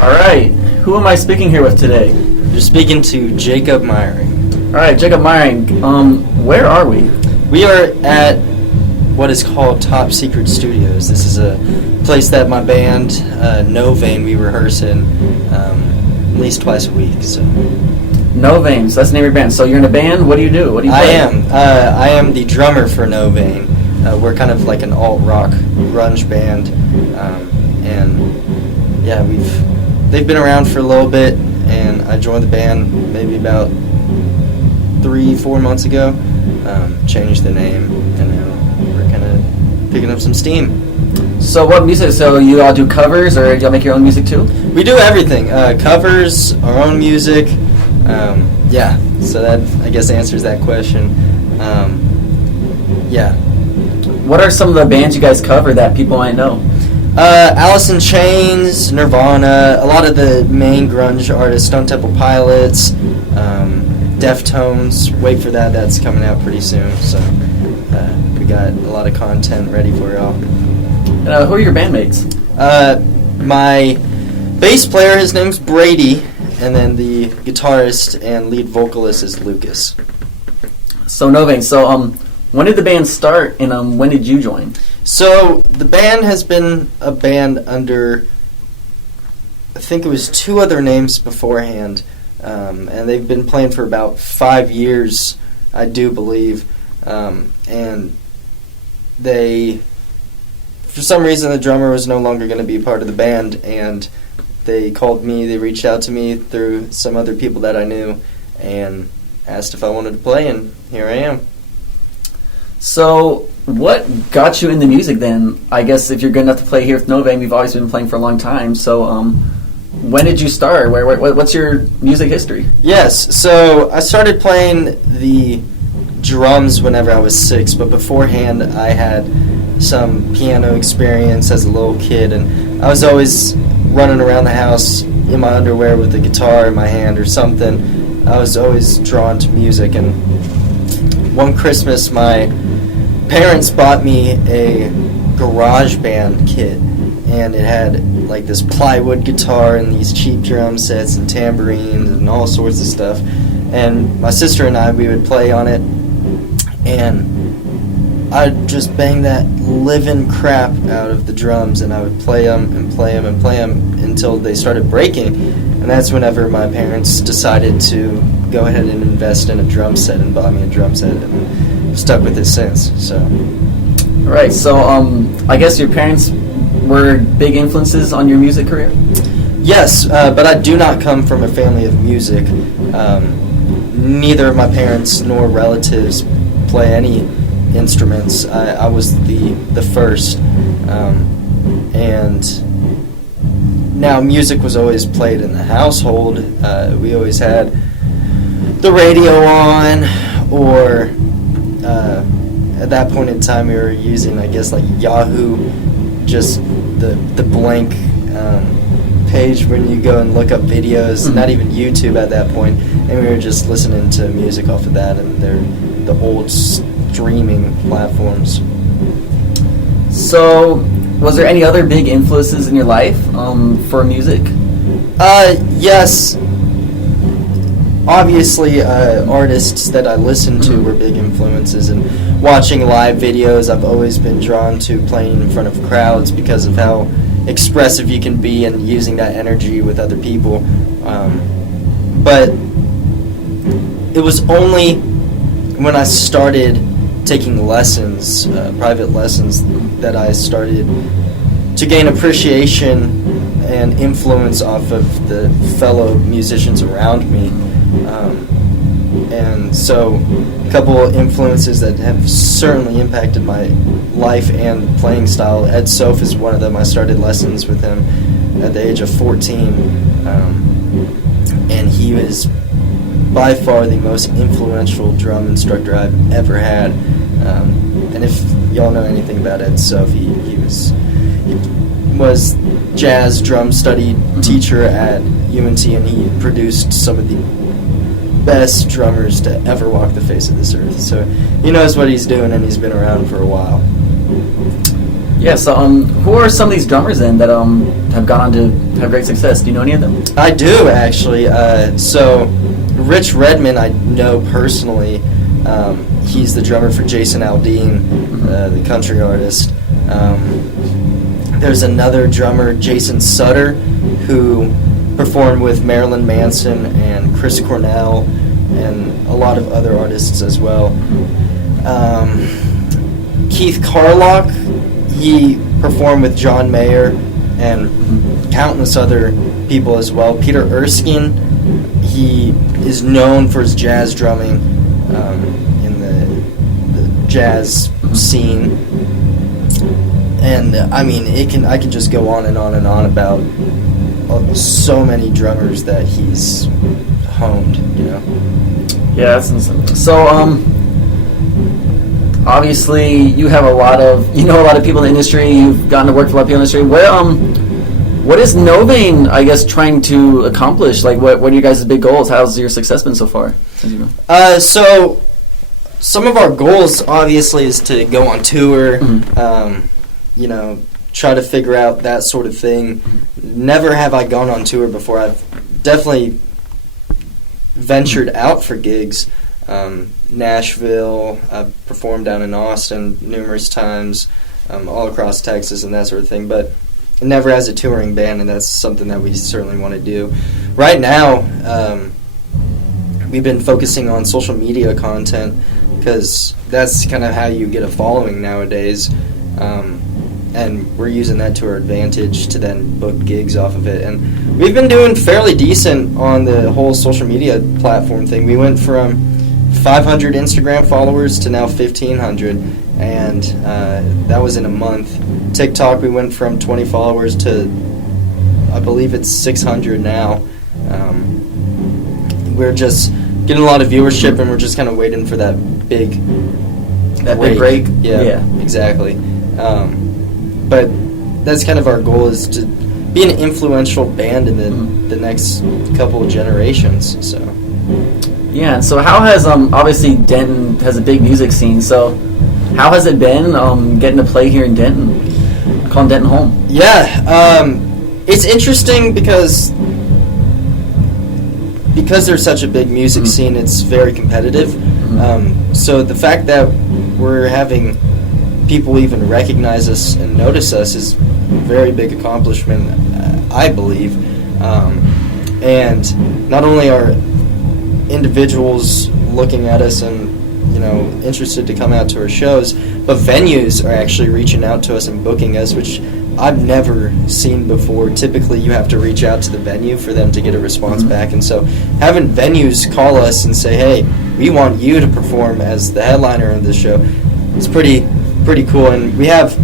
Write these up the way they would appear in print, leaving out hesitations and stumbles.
All right. Who am I speaking here with today? You're speaking to Jacob Myring. All right, Jacob Myring. Where are we? We are at what is called Top Secret Studios. This is a place that my band, No Vein, we rehearse in at least twice a week. So. No Veins. That's the name of your band. So you're in a band. What do you do? What do you play? I am the drummer for No Vein. We're kind of like an alt-rock grunge band. And yeah, they've been around for a little bit, and I joined the band maybe about 3-4 months ago. Changed the name, and now we're kind of picking up some steam. So what music? So you all do covers, or do y'all make your own music too? We do everything. Covers, our own music. Yeah, so that I guess answers that question. Yeah. What are some of the bands you guys cover that people might know? Alice in Chains, Nirvana, a lot of the main grunge artists, Stone Temple Pilots, Deftones. Wait for that, that's coming out pretty soon. So we got a lot of content ready for y'all. Who are your bandmates? My bass player, his name's Brady, and then the guitarist and lead vocalist is Lucas. So No Vein. So when did the band start, and when did you join? So the band has been a band under, I think it was 2 other names beforehand, and they've been playing for about 5 years, I do believe, and they, for some reason, the drummer was no longer going to be part of the band, and they called me, they reached out to me through some other people that I knew, and asked if I wanted to play, and here I am. So what got you into music then? I guess if you're good enough to play here with No Vein, you've always been playing for a long time. So when did you start? What's your music history? Yes, so I started playing the drums whenever I was 6, but beforehand I had some piano experience as a little kid, and I was always running around the house in my underwear with a guitar in my hand or something. I was always drawn to music, and one Christmas my parents bought me a garage band kit, and it had like this plywood guitar and these cheap drum sets and tambourines and all sorts of stuff, and my sister and I, we would play on it, and I'd just bang that living crap out of the drums, and I would play them and play them and play them until they started breaking, and that's whenever my parents decided to go ahead and invest in a drum set and bought me a drum set, and stuck with it since. So. Right. So I guess your parents were big influences on your music career? Yes, but I do not come from a family of music. Neither of my parents nor relatives play any instruments. I was the first, and now music was always played in the household. We always had the radio on, or at that point in time we were using, I guess, like Yahoo, just the blank page when you go and look up videos, not even YouTube at that point, and we were just listening to music off of that, and they're the old streaming platforms. So was there any other big influences in your life for music? Yes. Obviously, artists that I listened to were big influences, and watching live videos, I've always been drawn to playing in front of crowds because of how expressive you can be and using that energy with other people. But it was only when I started taking lessons, private lessons, that I started to gain appreciation and influence off of the fellow musicians around me. And so a couple influences that have certainly impacted my life and playing style. Ed Soph is one of them. I started lessons with him at the age of 14, and he was by far the most influential drum instructor I've ever had. And if y'all know anything about Ed Soph, he was jazz drum study teacher at UNT, and he produced some of the best drummers to ever walk the face of this earth. So he knows what he's doing, and he's been around for a while. Yeah, so who are some of these drummers then that have gone on to have great success? Do you know any of them? I do, actually. So Rich Redman I know personally. He's the drummer for Jason Aldean, the country artist. There's another drummer, Jason Sutter, who performed with Marilyn Manson and Chris Cornell and a lot of other artists as well. Keith Carlock, he performed with John Mayer and countless other people as well. Peter Erskine, he is known for his jazz drumming in the jazz scene. And I mean, I can just go on and on and on about so many drummers that he's honed, you know. Yeah, that's insane. So obviously you have a lot of people in the industry. You've gotten to work with a lot of people in the industry. What is Novane, I guess, trying to accomplish? Like, what are you guys' big goals? How's your success been so far? So some of our goals obviously is to go on tour. You know, try to figure out that sort of thing. Never have I gone on tour before. I've definitely ventured out for gigs. Nashville, I've performed down in Austin numerous times, all across Texas and that sort of thing, but never as a touring band, and that's something that we certainly want to do. Right now, we've been focusing on social media content because that's kind of how you get a following nowadays. And we're using that to our advantage to then book gigs off of it. And we've been doing fairly decent on the whole social media platform thing. We went from 500 Instagram followers to now 1,500, and that was in a month. TikTok, we went from 20 followers to, I believe it's 600 now. We're just getting a lot of viewership, and we're just kind of waiting for that big break. Yeah, exactly. But that's kind of our goal, is to be an influential band in the next couple of generations. So yeah. So how has obviously Denton has a big music scene. So how has it been getting to play here in Denton, calling Denton home? Yeah, it's interesting because there's such a big music scene. It's very competitive. So the fact that we're having people even recognize us and notice us is a very big accomplishment, I believe. And not only are individuals looking at us and, you know, interested to come out to our shows, but venues are actually reaching out to us and booking us, which I've never seen before. Typically you have to reach out to the venue for them to get a response back, and so having venues call us and say, hey, we want you to perform as the headliner of this show, it's pretty cool. And we have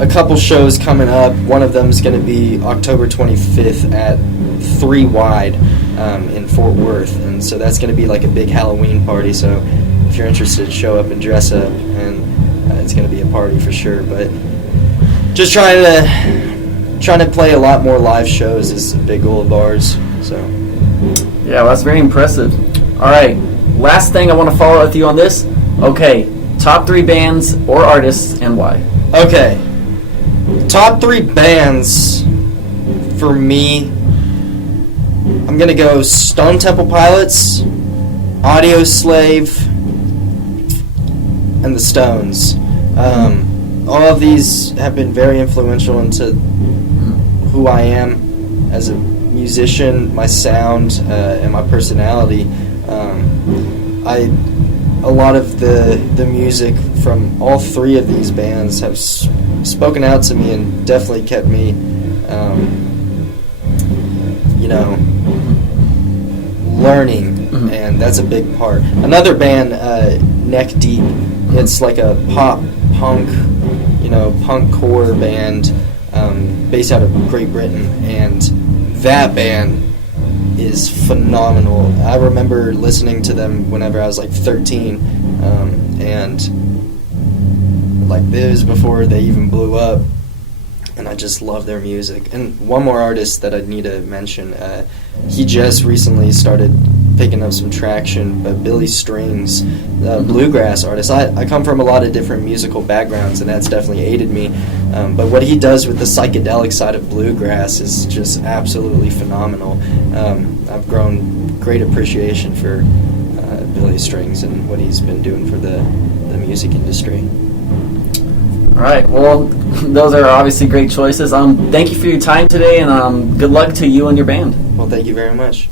a couple shows coming up. One of them is going to be October 25th at 3 Wide in Fort Worth, and so that's going to be like a big Halloween party. So if you're interested, show up and dress up, and it's going to be a party for sure. But just trying to play a lot more live shows is a big goal of ours. So yeah, well, that's very impressive. All right, last thing I want to follow up with you on this. Okay, top 3 bands or artists and why? Okay, top 3 bands for me, I'm going to go Stone Temple Pilots, Audio Slave, and the Stones. All of these have been very influential into who I am as a musician, my sound, and my personality. A lot of the music from all 3 of these bands have spoken out to me and definitely kept me, you know, learning, and that's a big part. Another band, Neck Deep, it's like a pop punk, you know, punk core band based out of Great Britain, and that band is phenomenal. I remember listening to them whenever I was like 13, and like it was before they even blew up, and I just love their music. And one more artist that I need to mention, he just recently started picking up some traction. But Billy Strings, the bluegrass artist, I come from a lot of different musical backgrounds, and that's definitely aided me. But what he does with the psychedelic side of bluegrass is just absolutely phenomenal. I've grown great appreciation for Billy Strings and what he's been doing for the music industry. All right. Well, those are obviously great choices. Thank you for your time today, and good luck to you and your band. Well, thank you very much.